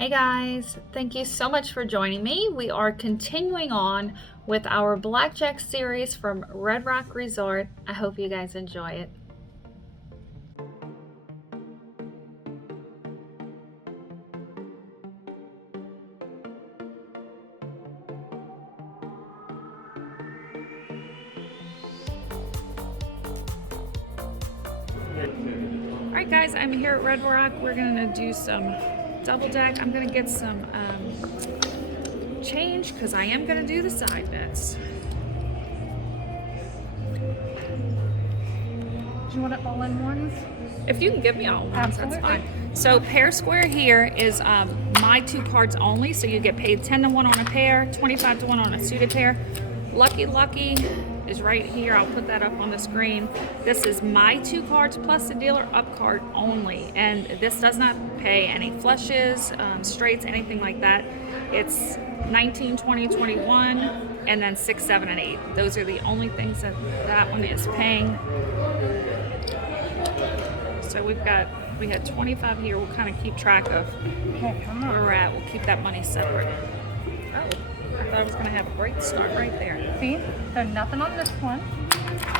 Hey guys, thank you so much for joining me. We are continuing on with our Blackjack series from Red Rock Resort. I hope you guys enjoy it. Alright guys, I'm here at Red Rock. We're going to do some double deck. I'm going to get some change because I am going to do the side bets. Do you want it all in ones? If you can give me all ones, Absolutely. that's fine. So pair square here is my two cards only, so you get paid 10 to 1 on a pair, 25 to 1 on a suited pair. Lucky is right here. I'll put that up on the screen. This is my two cards plus the dealer up card only, and this does not pay any flushes, straights, anything like that. It's 19, 20, 21, and then 6, 7, and 8. Those are the only things that one is paying. So we got 25 here. We'll kind of keep track of where we're at. We'll keep that money separate. Oh, I thought I was going to have a great start right there. See? So nothing on this one,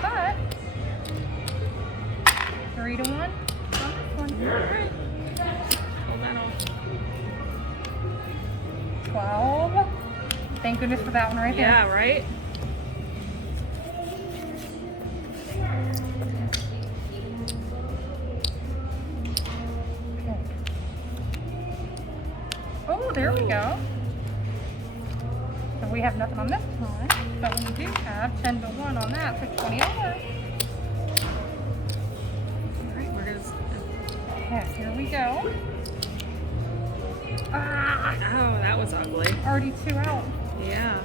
but 3 to 1 on this one. All right. Hold that off. 12. Thank goodness for that one right there. Yeah, right? Oh, there we go. So we have nothing on this one, but we do have 10 to 1 on that, so 20 over. All right, we're going to... Okay, here we go. Ah, Oh, that was ugly. already 2 out. Yeah.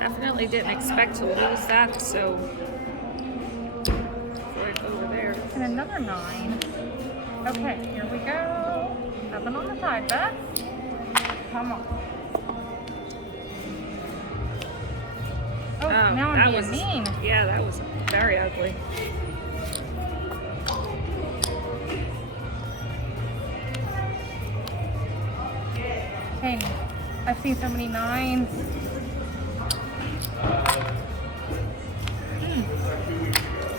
Definitely didn't expect to lose that, so... Right over there. And another 9. Okay, here we go. Nothing on the side bet. Come on. Oh, now I'm being mean. Yeah, that was very ugly. Hey, I've seen so many 9s.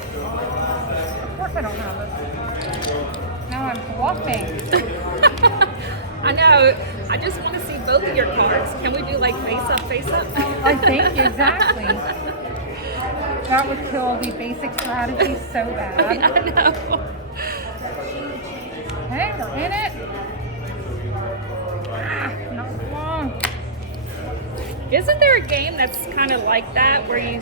Of course I don't have it. Now I'm bluffing. I know. I just want to see both of your cards. Can we do like face up, face up? I think, exactly. That would kill the basic strategy so bad. I know. Okay, we're in it. Ah, not long. Isn't there a game that's kind of like that where you...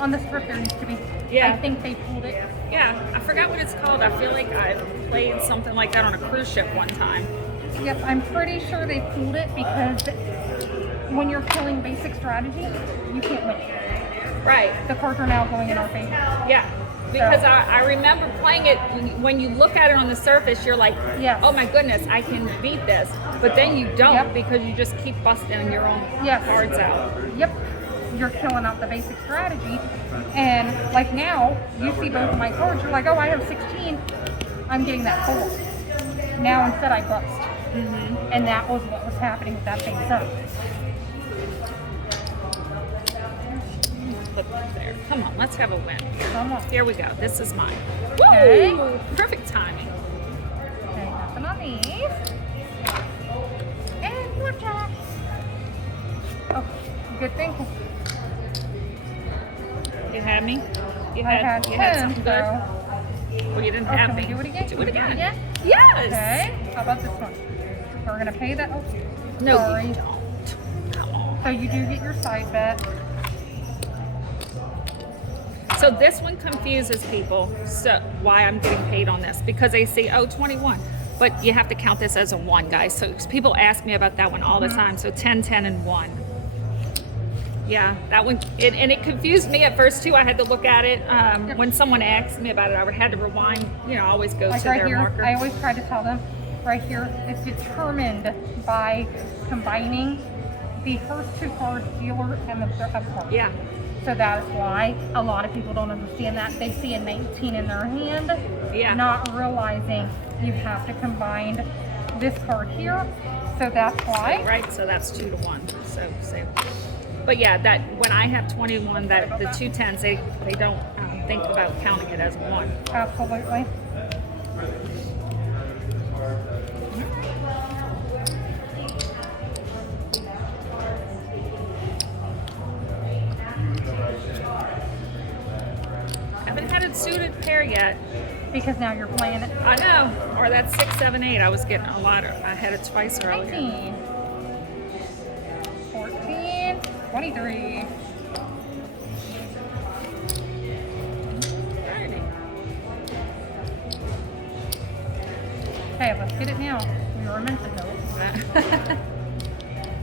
On the strip there used to be. Yeah. I think they pulled it. Yeah, I forgot what it's called. I feel like I played something like that on a cruise ship one time. Yep, I'm pretty sure they pulled it because when you're killing basic strategy, you can't win. Right. The cards are now going in our favor. Yeah. Because I remember playing it, when you look at it on the surface, you're like, Yes. oh my goodness, I can beat this. But then you don't Yep. because you just keep busting your own Yes. cards out. Yep, you're killing out the basic strategy. And like now, you see both of my cards, you're like, oh, I have 16. I'm getting that 4. Now instead I bust. Mm-hmm. And that was what was happening with that face up. Put that there. Come on, let's have a win. Come on. Here we go. This is mine. Okay. Woo! Perfect timing. Okay, nothing on these. And blackjack. Oh, good thing. You had me? You I had you had 10, something good? so. Well, you didn't Oh, have can me. we do it again? Do Can it we do again. Yes. Yes. Okay. How about this one? We're gonna pay that. Oh, No, sorry. you don't. Come on. So you do get your side bet. So this one confuses people. So why I'm getting paid on this? Because they say, oh, 21. But you have to count this as a 1, guys. So people ask me about that one all the time. So 10, 10, and 1. Yeah, that one, and it confused me at first too. I had to look at it. When someone asked me about it, I had to rewind. You know, always go Like to right their here, marker. I always try to tell them, right here, it's determined by combining the first 2 cards, dealer and the up card. Yeah. So that's why a lot of people don't understand that. They see a 19 in their hand, Yeah. not realizing you have to combine this card here. So that's why. Right, so that's 2 to 1. So same. But yeah, that when I have 21, that the 2 10s, they don't think about counting it as 1. Absolutely. Haven't had a suited pair yet. Because now you're playing it. I know. Or that's 6, 7, 8. I was getting a lot. I had it twice earlier. 19, 14, 23. Alrighty. Hey, let's get it now. We were meant to know.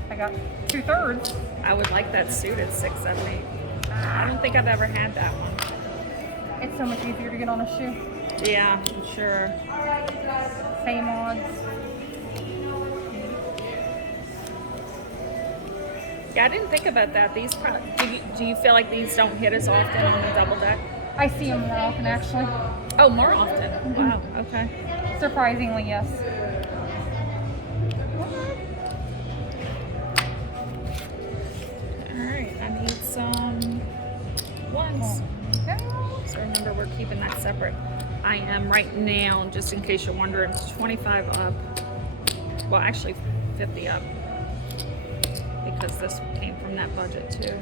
I got 2/3. I would like that suited 6, 7, 8. I don't think I've ever had that one. It's so much easier to get on a shoe. Yeah, I'm sure. Same odds. Yeah, I didn't think about that. These do you feel like these don't hit as often on the double deck? I see them more often, actually. Oh, more often. Wow. Okay. Surprisingly, yes. All right. I need some ones. Okay. So remember, we're keeping that separate. I am right now, just in case you're wondering, 25 up. Well, actually 50 up. Because this came from that budget too.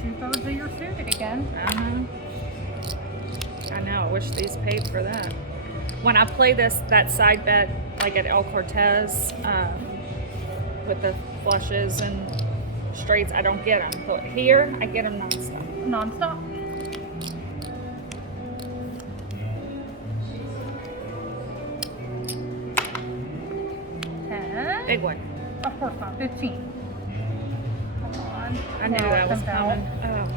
Two-thirds of your suited again. I know, I wish these paid for that. When I play that side bet, like at El Cortez, with the flushes and straights, I don't get them. But here, I get them nonstop. Non-stop. Big one. Of course not. 15. Come on. I knew Now that was it comes coming. out. Oh,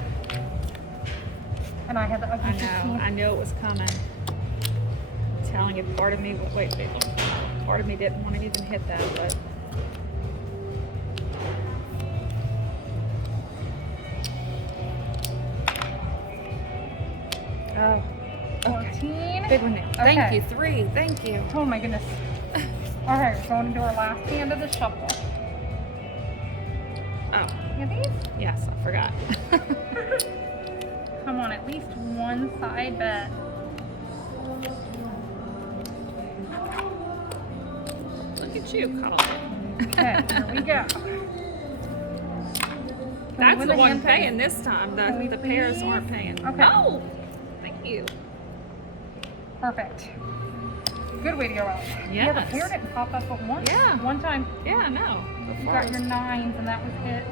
And I had the ugly I 15. know. I knew it was coming. I'm telling you, part of me, wait, part of me didn't want to even hit that, but. Oh, okay. 14. Big one now. Thank Okay. you. 3. Thank you. Oh my goodness. All right, we're going into our last hand of the shuffle. Oh, You have these? yes, I forgot. Come on, at least one side bet. Look at you, Colin. Okay, here we go. That's the one hand paying this time. Can we The pairs please? aren't paying. Okay. Oh, thank you. Perfect. Good way to go out. Yeah, the Yes. pair didn't pop up but once. Yeah. One time. Yeah, I know. You got your 9s and that was it.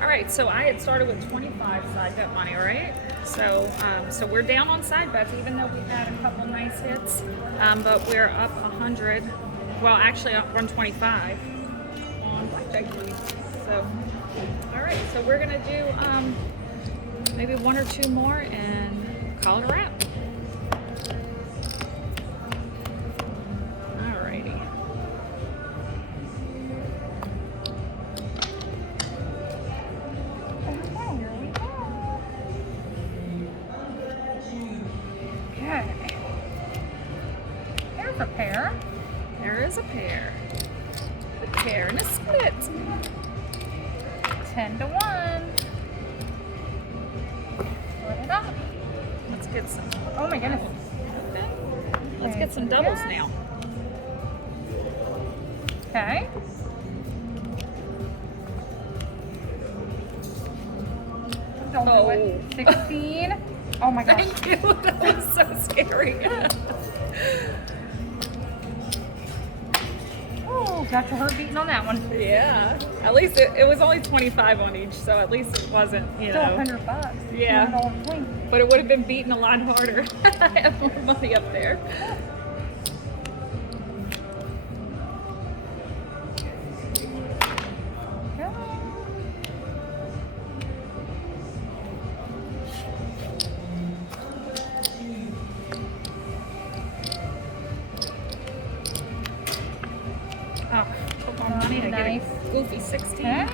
All right, so I had started with 25 side bet money, right? So, so we're down on side bets, even though we had a couple nice hits, but we're up 100. Well, actually, up 125 on blackjack money. So, all right, so we're gonna do maybe 1 or 2 more and call it a wrap. All righty. Okay, here we go. Okay. There's a pair. There is a pair. A pair and a split. 10 to 1. Split it up. Let's get some. Oh my goodness. Okay. Let's get some doubles now. Okay. Don't do it. 16. Oh my gosh. Thank you. That was so scary. Oh, got your heart beating on that one. Yeah. At least it was only 25 on each, so at least it wasn't, you Still know. $100. Yeah. $200 swing. But it would have been beaten a lot harder. I have more money up there. 16. I Nice. get a goofy 16. Huh?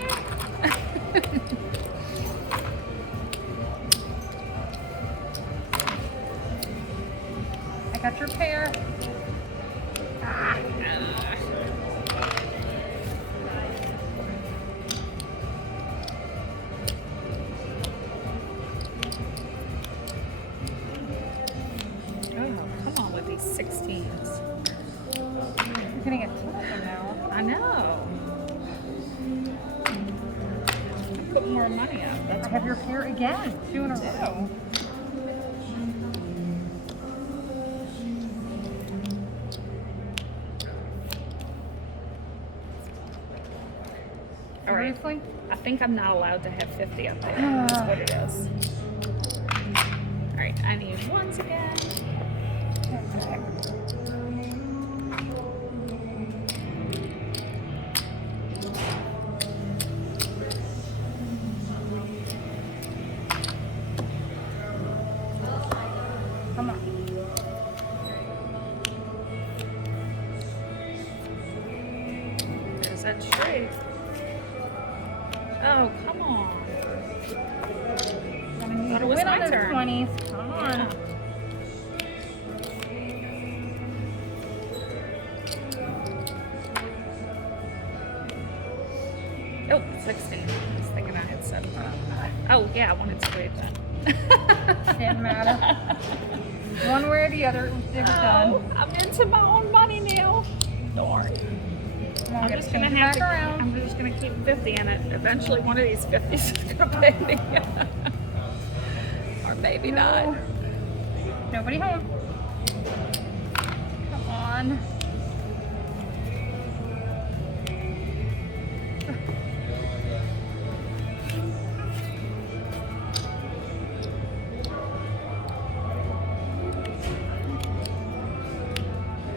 I got your pair. Ah. Oh, come on with these 16s. You're gonna get 2 of them now. I know. Put more money up. That's I have your pair again. 2 in a row. all right. Seriously? I think I'm not allowed to have 50 up there. That's what it is. All right, I need ones again. Okay. Come on. There's that straight. Oh, come on. Gonna need Thought to it was win my on those turn. 20s. Come on. Yeah. Oh, 16. I was thinking I had 7. Oh, yeah, I wanted to wait then. Didn't matter. One way or the other, it was done. I'm into my own money now. Darn. Come on, I'm get just gonna change have back to. around. I'm just gonna keep 50 in it. Eventually, one of these 50s is gonna pay me. Or maybe No. not. Nobody home. Come on.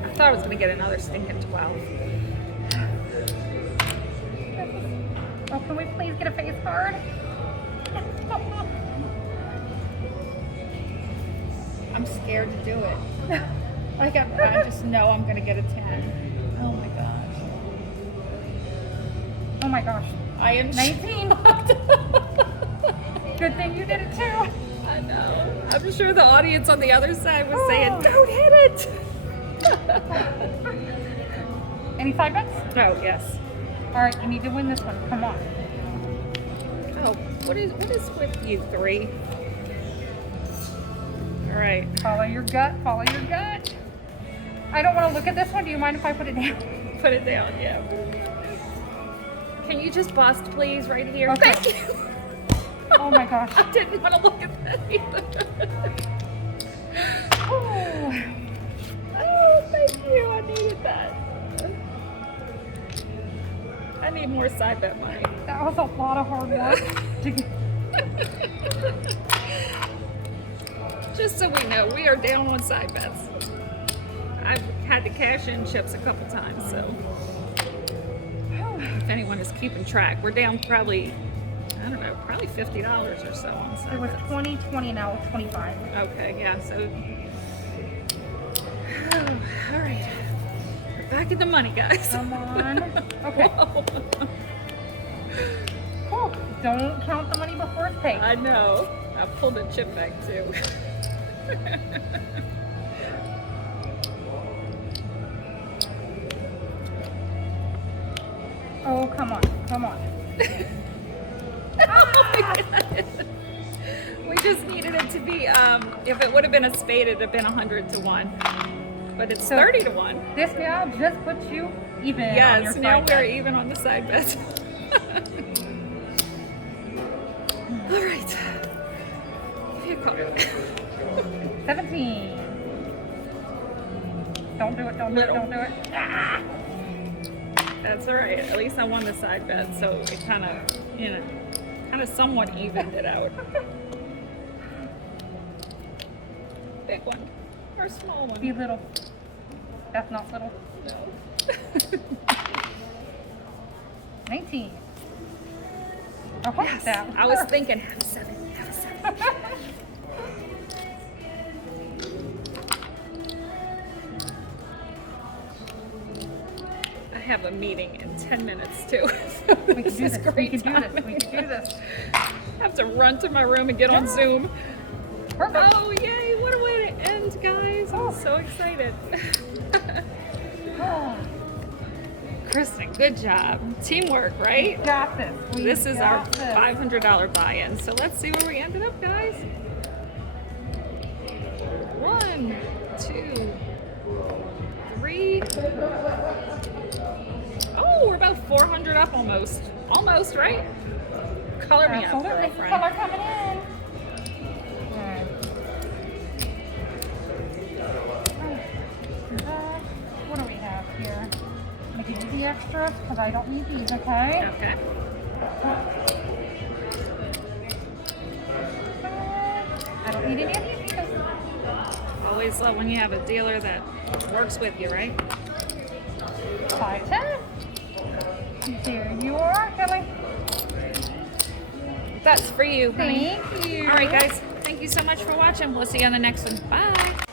I thought I was gonna get another stinking 12. Oh, can we please get a face card? I'm scared to do it. I just know I'm gonna get a 10. Oh my gosh. Oh my gosh. I am 19. shocked. Good thing you did it too. I know. I'm sure the audience on the other side was saying, Oh. "Don't hit it." Any side bets? Oh yes. All right, you need to win this one. Come on. Oh, what is with you 3? All right. Follow your gut. Follow your gut. I don't want to look at this one. Do you mind if I put it down? Put it down, yeah. Can you just bust, please, right here? Okay. Thank you. Oh my gosh. I didn't want to look at that either. Oh. Oh, thank you. I needed that. I need more side bet money. That was a lot of hard work to get. Just so we know, we are down on side bets. I've had to cash in chips a couple times, so if anyone is keeping track, we're down probably, I don't know, probably $50 or so on side It was bets. 20, 20, now it's 25. Okay, yeah, so. All right. We're back in the money, guys. Come on. Okay. Whoa. Cool. Don't count the money before it's paid. I know. I pulled a chip back too. Oh, come on. Come on. Oh my God. We just needed it to be, if it would have been a spade, it'd have been 100 to 1. But it's So- 30 to 1. This now just puts you even on your Yes, side now we're bet. even on the side bets. All right. Give me a card. 17. Don't do it. Don't do it. Little. Don't do it. Ah! That's all right. At least I won the side bet, so it kind of, kind of somewhat evened it out. Big one or small one? Be little. That's not little. No. 19. Oh, Yes. that I was thinking have a 7. Have a 7. I have a meeting in 10 minutes too. We can do this. We can do this. We can do this. I have to run to my room and get on Zoom. Perfect. Oh, yay. What a way to end, guys. I'm so excited. Kristen, good job. Teamwork, right? Got this. We This is our got this. $500 buy-in. So let's see where we ended up, guys. 1, 2, 3. Oh, we're about 400 up almost. Almost, right? Color me up, Absolutely. girlfriend. Color coming in. Okay. What do we have here? I'm gonna give you the extras because I don't need these, okay? Okay. I don't need any of these because Always love when you have a dealer that works with you, right? 5, 10. There you are, Kelly. That's for you, honey. Thank you. All right, guys. Thank you so much for watching. We'll see you on the next one. Bye.